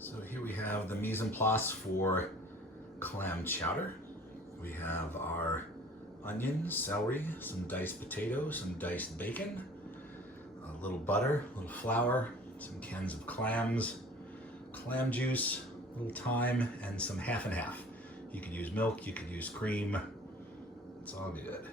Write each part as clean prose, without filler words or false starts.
So here we have the mise en place for clam chowder. We have our onions, celery, some diced potatoes, some diced bacon, a little butter, a little flour, some cans of clams, clam juice, a little thyme, and some half and half. You could use milk, you could use cream. It's all good.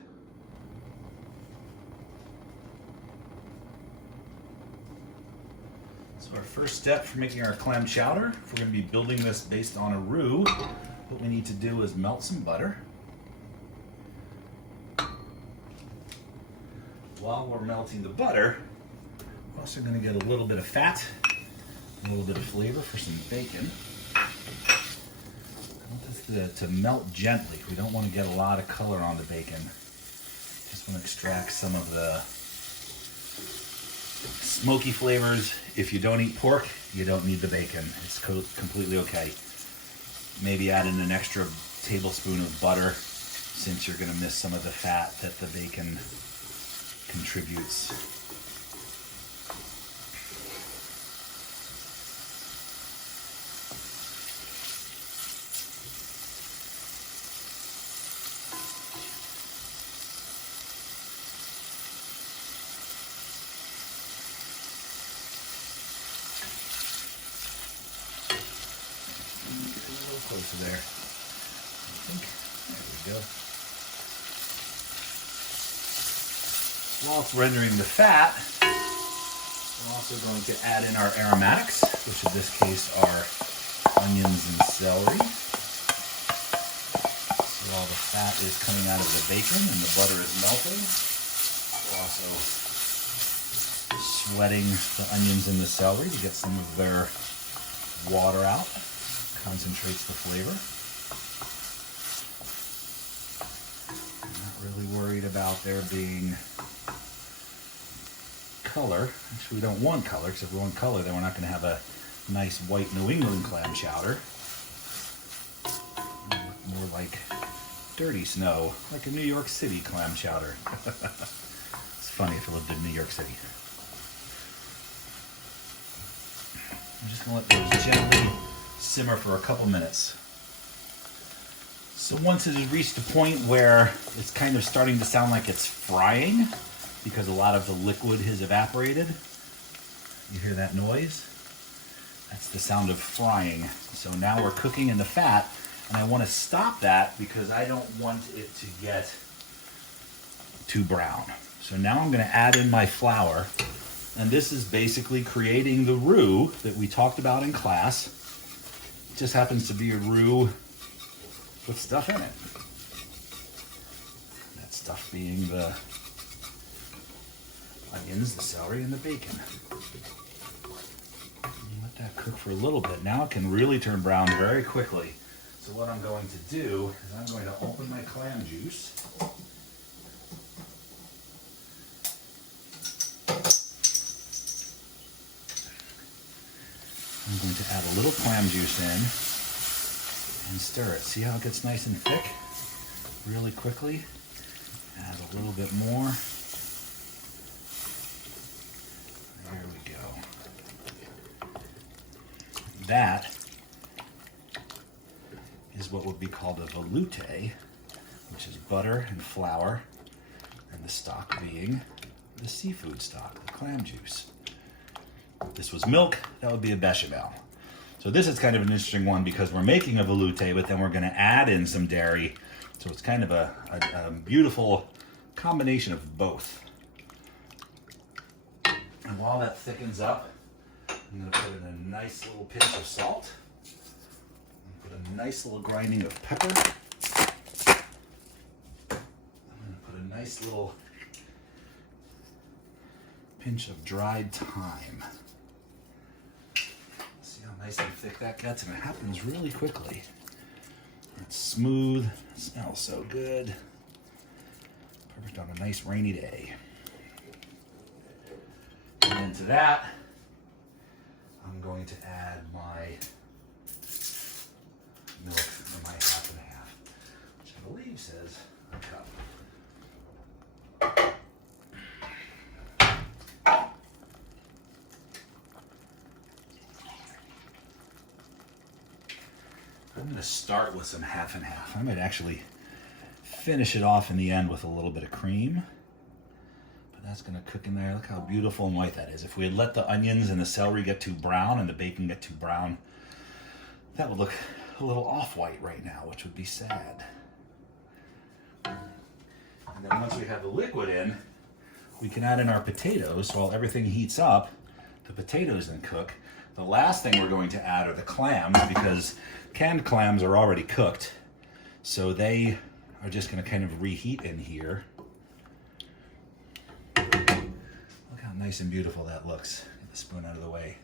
So our first step for making our clam chowder, if we're going to be building this based on a roux, what we need to do is melt some butter. While we're melting the butter, we're also going to get a little bit of fat, a little bit of flavor for some bacon. I want this to melt gently. We don't want to get a lot of color on the bacon. Just want to extract some of the smoky flavors. If you don't eat pork, you don't need the bacon. It's completely okay. Maybe add in an extra tablespoon of butter since you're going to miss some of the fat that the bacon contributes. Closer there. There we go. While it's rendering the fat, we're also going to add in our aromatics, which in this case are onions and celery. So while the fat is coming out of the bacon and the butter is melting, we're also sweating the onions and the celery to get some of their water out. Concentrates the flavor. I'm not really worried about there being color. Actually, we don't want color, because if we want color, then we're not going to have a nice white New England clam chowder. More like dirty snow, like a New York City clam chowder. It's funny if you lived in New York City. I'm just going to let those gently simmer for a couple minutes. So once it has reached a point where it's kind of starting to sound like it's frying because a lot of the liquid has evaporated, you hear that noise? That's the sound of frying. So now we're cooking in the fat, and I want to stop that because I don't want it to get too brown. So now I'm going to add in my flour, and this is basically creating the roux that we talked about in class. It just happens to be a roux with stuff in it. That stuff being the onions, the celery, and the bacon. Let that cook for a little bit. Now it can really turn brown very quickly. So what I'm going to do is I'm going to open my clam juice. I'm going to add a little clam juice in and stir it. See how it gets nice and thick really quickly? Add a little bit more. There we go. That is what would be called a velouté, which is butter and flour, and the stock being the seafood stock, the clam juice. If this was milk, that would be a bechamel. So this is kind of an interesting one because we're making a velouté, but then we're going to add in some dairy. So it's kind of a beautiful combination of both. And while that thickens up, I'm going to put in a nice little pinch of salt. Put a nice little grinding of pepper. I'm going to put a nice little pinch of dried thyme. See how nice and thick that gets, and it happens really quickly. It's smooth, it smells so good. Perfect on a nice rainy day. And then to that, I'm going to add my milk, or my half and half, which I believe says a cup. I'm going to start with some half and half. I might actually finish it off in the end with a little bit of cream. But that's going to cook in there. Look how beautiful and white that is. If we had let the onions and the celery get too brown and the bacon get too brown, that would look a little off-white right now, which would be sad. And then once we have the liquid in, we can add in our potatoes. So while everything heats up, the potatoes then cook. The last thing we're going to add are the clams, because canned clams are already cooked. So they are just going to kind of reheat in here. Look how nice and beautiful that looks. Get the spoon out of the way.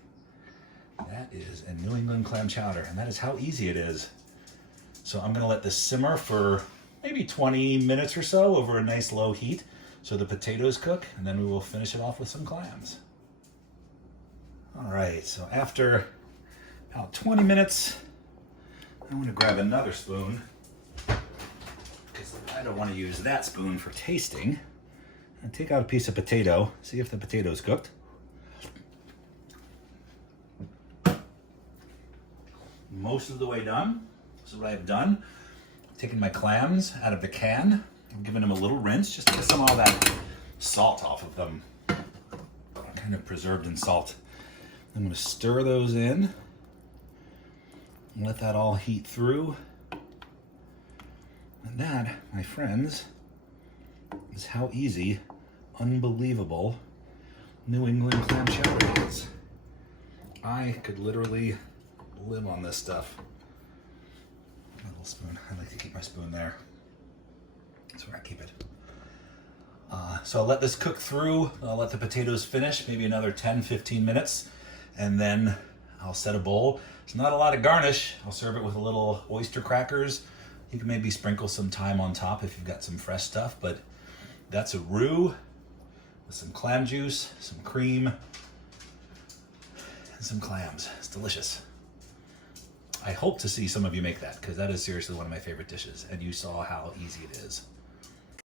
That is a New England clam chowder, and that is how easy it is. So I'm going to let this simmer for maybe 20 minutes or so over a nice low heat so the potatoes cook, and then we will finish it off with some clams. All right, so after about 20 minutes, I'm going to grab another spoon because I don't want to use that spoon for tasting. And take out a piece of potato, see if the potato's cooked. Most of the way done. This is what I have done. I've taken my clams out of the can. I'm giving them a little rinse just to get some of that salt off of them. Kind of preserved in salt. I'm going to stir those in and let that all heat through. And that, my friends, is how easy, unbelievable New England clam chowder is. I could literally live on this stuff. My little spoon. I like to keep my spoon there. That's where I keep it. So I'll let this cook through. I'll let the potatoes finish, maybe another 10-15 minutes. And then I'll set a bowl. It's not a lot of garnish. I'll serve it with a little oyster crackers. You can maybe sprinkle some thyme on top if you've got some fresh stuff, but that's a roux with some clam juice, some cream, and some clams. It's delicious. I hope to see some of you make that, because that is seriously one of my favorite dishes, and you saw how easy it is.